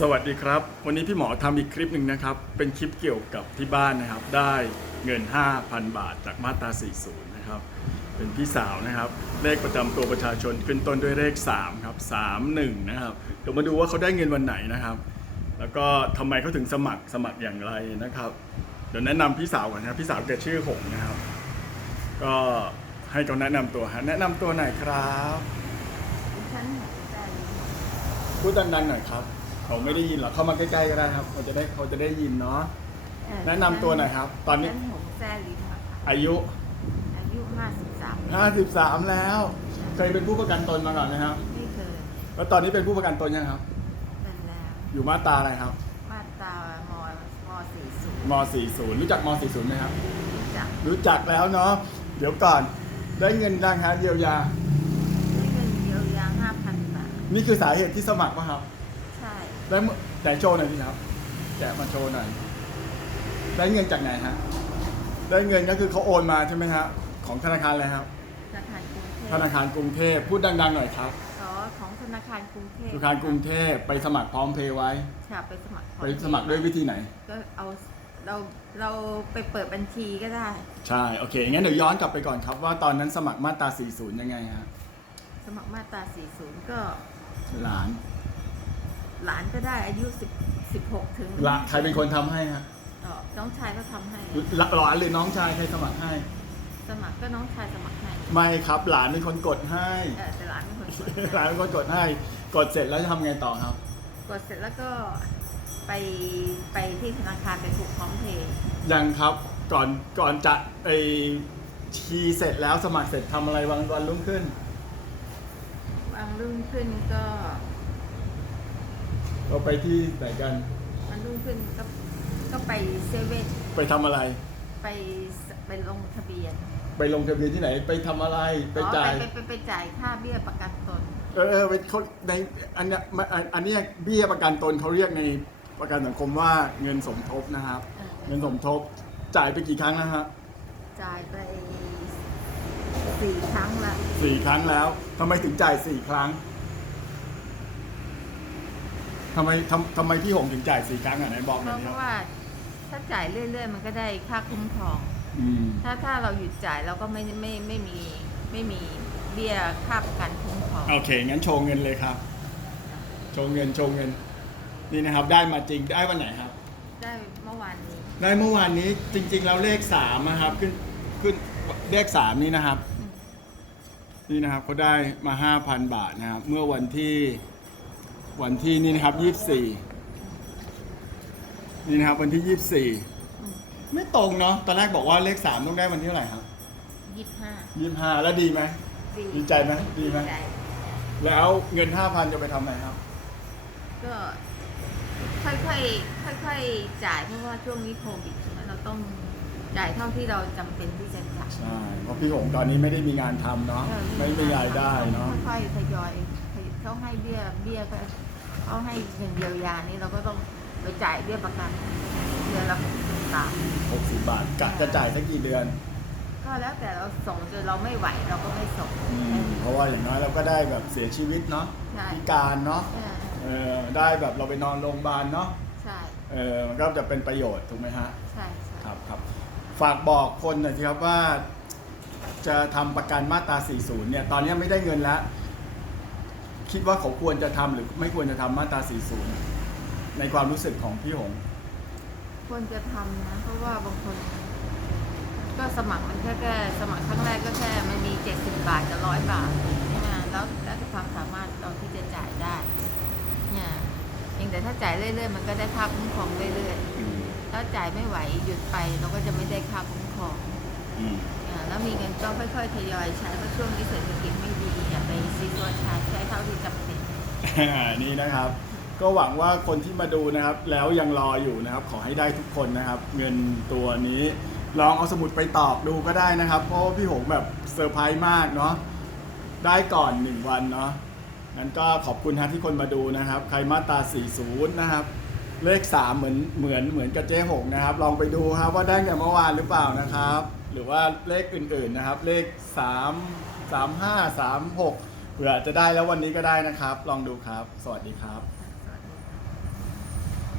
สวัสดีครับ วันนี้พี่หมอทำอีกคลิปหนึ่งนะครับ เป็นคลิปเกี่ยวกับที่บ้านนะครับ ได้เงิน 5,000 บาทจากมาตรา 40 นะครับ เป็นพี่สาวนะครับ เลขประจำตัวประชาชนขึ้นต้นด้วยเลข 3 ครับ 31 นะครับ เดี๋ยวมาดูว่าเขาได้เงินวันไหนนะครับ แล้วก็ทำไมเขาถึงสมัครสมัครอย่างไรนะครับ เดี๋ยวแนะนำพี่สาวก่อนนะครับพี่สาวแกชื่อหงนะครับ ก็ให้เขาแนะนำตัวฮะแนะนำตัวหน่อยครับดิฉันหัวใจพูดดังๆหน่อยครับ เขาไม่ได้ยินหรอกเข้ามาใกล้ๆก็ได้ครับเขาจะได้เขาจะได้ยินเนาะเอ่อแนะนำตัวหน่อยครับ ตอนนี้ดิฉันหงแซ่ลิ้มอะค่ะอายุ อายุ 53 53 แล้ว เคยเป็นผู้ประกันตนมาก่อนนะครับ ไม่เคยแล้วตอนนี้เป็นผู้ประกันตนยังครับ เป็นแล้ว อยู่มาตราอะไรครับมาตรามม40ม40รู้จักม 40ไหมครับรู้จักรู้จักแล้วเนาะเดี๋ยวก่อนได้เงินดังครับเยียวยา ได้เงินเยียวยา5,000 บาท นี่คือสาเหตุที่สมัครป่ะครับใช่ ได้เมื่อไหนโชว์หน่อยสิครับแกะมาโชว์หน่อยได้เงินจากไหนฮะได้เงินก็คือเขาโอนมาใช่ไหมฮะของธนาคารอะไรครับธนาคารกรุงเทพธนาคารกรุงเทพพูดดังๆหน่อยครับอ๋อของธนาคารกรุงเทพธนาคารกรุงเทพไปสมัครพร้อมเพย์ไว้ค่ะไปสมัครไปสมัครด้วยวิธีไหน ก็เอาเราเราไปเปิดบัญชีก็ได้ ใช่โอเคงั้นเดี๋ยวย้อนกลับไปก่อนครับว่าตอนนั้นสมัครมาตรา40 ยังไงฮะสมัครมาตรา40 ก็หลาน หลานก็ได้อายุ10 16ถึงหลานใครเป็นคนทำให้ฮะอ๋อน้องชายก็ทำให้หลหลานหรือน้องชายใครสมัครให้ สมัครก็น้องชายสมัครให้ไม่ครับ หลานเป็นคนกดให้ เออแต่หลานเป็นคนกดหลานเป็นคนกดให้ กดเสร็จแล้วจะทำไงต่อครับ กดเสร็จแล้วก็ไปไปที่ธนาคารไปผูกพร้อมเพย์ยังครับ ก่อนก่อนจะไอชีเสร็จแล้วสมัครเสร็จทำอะไรวันวันรุ่งขึ้นวางรุ่งขึ้นก็ เราไปที่ไหนกันวันรุ่งขึ้นก็ก็ไปเซเว่นไปทำอะไร ไปสไปลงทะเบียนไปลงทะเบียนที่ไหน ไปทำอะไร ไปอ๋อจ่าย ไปไปไปไปจ่ายค่าเบี้ยประกันตน เออเออไปเขาในอันเนี้ยมาอันอันเนี้ยเบี้ยประกันตนเขาเรียกในประกันสังคมว่าเงินสมทบนะครับเออเงินสมทบจ่ายไปกี่ครั้งนะฮะจ่ายไปสี่ครั้งละสี่ครั้งแล้วทำไมถึงจ่ายสี่ครั้ง ทำไมทำทำไมพี่หงถึงจ่ายสี่ครั้งอะไหนบอกหเพน่อยราะดิครับว่าถ้าจ่ายเรื่อยๆ มันก็ได้ค่าคุ้มครอง อืมถ้าถ้าเราหยุดจ่ายเราก็ไม่ไม่ไม่มีไม่มีเบี้ยค่าประกันคุ้มครองโอเค งั้นโชว์เงินเลยครับ โชว์เงินโชว์เงิน นี่นะครับ ได้มาจริงได้วันไหนครับ ได้เมื่อวานนี้ได้เมื่อวานนี้จริง ๆ แล้วเลขสามนะครับ ขึ้นขึ้นเลขสามนี่นะครับ นี่นะครับเขาได้มาห้าพันบาทนะครับ เมื่อวันที่ วันที่นี่นะครับยี่สี่นี่นะครับวันที่ยี่สี่อืมไม่ตรงเนาะตอนแรกบอกว่าเลขสามต้องได้วันที่เท่าไหร่ครับยี่สิบห้ายี่ห้าแล้วดีไหมดีใจไหมดีไหมใจแล้วเงินห้าพันจะไปทำอะไรครับ ก็ค่อยๆค่อยๆจ่ายเพราะว่าช่วงนี้โควิดใช่ไหมเราต้องจ่ายเท่าที่เราจำเป็นที่จะจ่ายใช่เพราะพี่หงตอนนี้ไม่ได้มีงานทำเนาะเออไม่มีรายได้เนาะค่อยๆทยอย เขาให้เบี้ยเบี้ยก็เขาให้เงินเยียวยานี่เราก็ต้องไปจ่ายเบี้ยประกันเดือนละหกสิบบาทหกสิบบาทกะจะจ่ายสักกี่เดือน ก็แล้วแต่เราส่งจนเราไม่ไหวเราก็ไม่ส่งอืมเพราะว่าอย่างน้อยเราก็ได้แบบเสียชีวิตเนาะใช่พิการเนาะเออเออได้แบบเราไปนอนโรงพยาบาลเนาะใช่เออมันก็จะเป็นประโยชน์ถูกไหมฮะใช่ใช่ครับครับฝากบอกคนหน่อยสิครับว่าจะทำประกันมาตรา 40 เนี่ย ตอนนี้ไม่ได้เงินแล้ว คิดว่าเขาควรจะทำหรือไม่ควรจะทำมาตรา 40 ในความรู้สึกของพี่หง ควรจะทำนะ เพราะว่าบางคน ก็สมัครมันแค่แค่สมัครครั้งแรกก็แค่มันมีเจ็ดสิบบาทกับร้อยบาทเนี่ยแล้วแล้วแต่ความสามารถเราที่จะจ่ายได้เนี่ยเองแต่ถ้าจ่ายเรื่อยๆมันก็ได้ค่าคุ้มครองเรื่อยๆถ้าจ่ายไม่ไหวหยุดไปเราก็จะไม่ได้ค่าคุ้มครองอืมเนี่ย แล้วมีเงินก็ค่อยๆทยอยใช้เพราะช่วงนี้เศรษฐกิจไม่ดีอย่าไปซีซัวใช้ใช้เท่าที่จำเป็นนี่นะครับ ก็หวังว่าคนที่มาดูนะครับ แล้วยังรออยู่นะครับ ขอให้ได้ทุกคนนะครับ เงินตัวนี้ลองเอาสมุดไปตอบดูก็ได้นะครับ เพราะว่าพี่หงแบบเซอร์ไพรส์มากเนาะได้ก่อน 1 วันเนาะงั้นก็ขอบคุณฮะที่คนมาดูนะครับ ใครมาตา 40 นะครับ เลข 3 เหมือนเหมือนเหมือนกับเจ๊หงนะครับ ลองไปดูครับว่าได้แต่เมื่อวานหรือเปล่านะครับ หรือว่าเลขอื่นๆนะครับ เลข 3 3 5 3 6เผื่อจะได้แล้ววันนี้ก็ได้นะครับ ลองดูครับ สวัสดีครับ